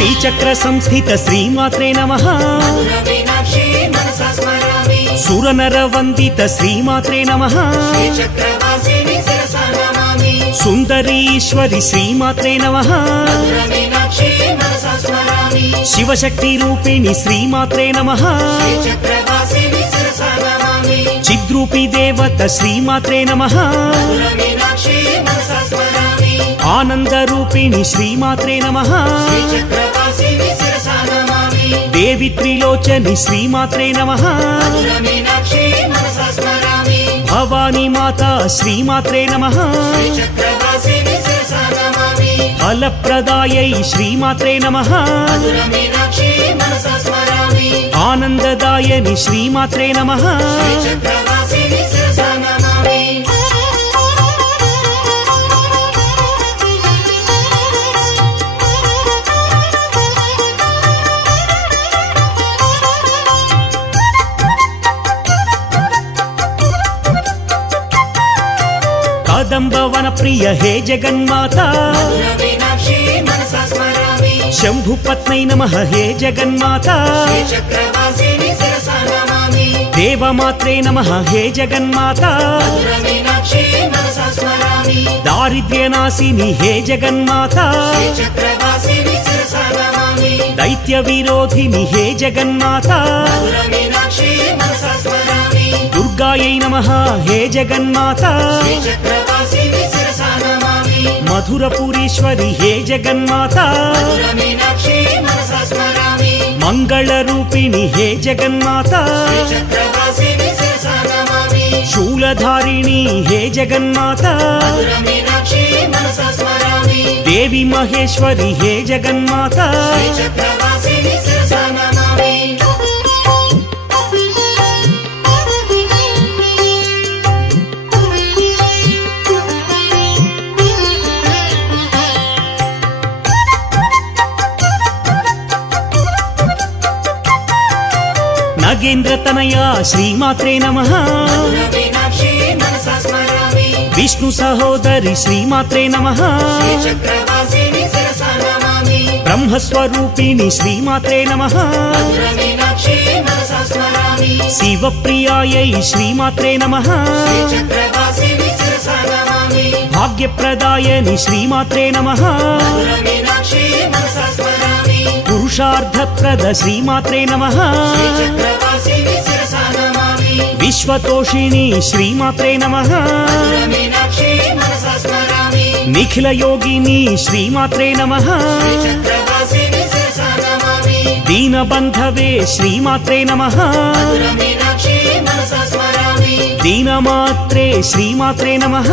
శ్రీచక్ర సంస్థిత శ్రీమాత్రే నమః సురనర వందిత శ్రీమాత్రే నమః సుందరీశ్వరి శ్రీమాత్రే నమః శివశక్తి రూపిణి శ్రీమాత్రే నమః చిద్రూపి దేవత శ్రీమాత్రే నమః ఆనంద రూపిణి శ్రీమాత్రే నమః దేవి త్రిలోచని శ్రీమాత్రే నమః భవానీ మాతా శ్రీమాత్రే నమః ఫలప్రదాయై శ్రీమాత్రే నమః ఆనందదాయని శ్రీమాత్రే నమః కదంబవన ప్రియ హే జగన్మాతా శంభుపత్నై నమః హే జగన్మాతా దేవమాత్రే నమః హే జగన్మాతా దారిద్ర్యనాశిని హే జగన్మాతా దైత్య విరోధిని హే జగన్మాతా దుర్గాయై నమః హే జగన్మాతా మధురపురీశ్వరి హే జగన్మాతా మంగళరూపిణి హే జగన్మాతా శూలధారిణి హే జగన్మాతా దేవి మహేశ్వరి హే జగన్మాతా నాగేంద్ర తనయా శ్రీమాత్రే నమః విష్ణు సహోదరి శ్రీమాత్రే నమః బ్రహ్మస్వరూపిణి శ్రీమాత్రే నమః శివప్రియాయై శ్రీమాత్రే నమః భాగ్యప్రదాయని శ్రీమాత్రే నమః పురుషార్థప్రద శ్రీమాత్రే నమః విశ్వతోషిణి శ్రీమాత్రే నమః నిఖిల యోగిని శ్రీమాత్రే నమః దీనబంధవే శ్రీమాత్రే నమః దీనమాత్రే శ్రీమాత్రే నమః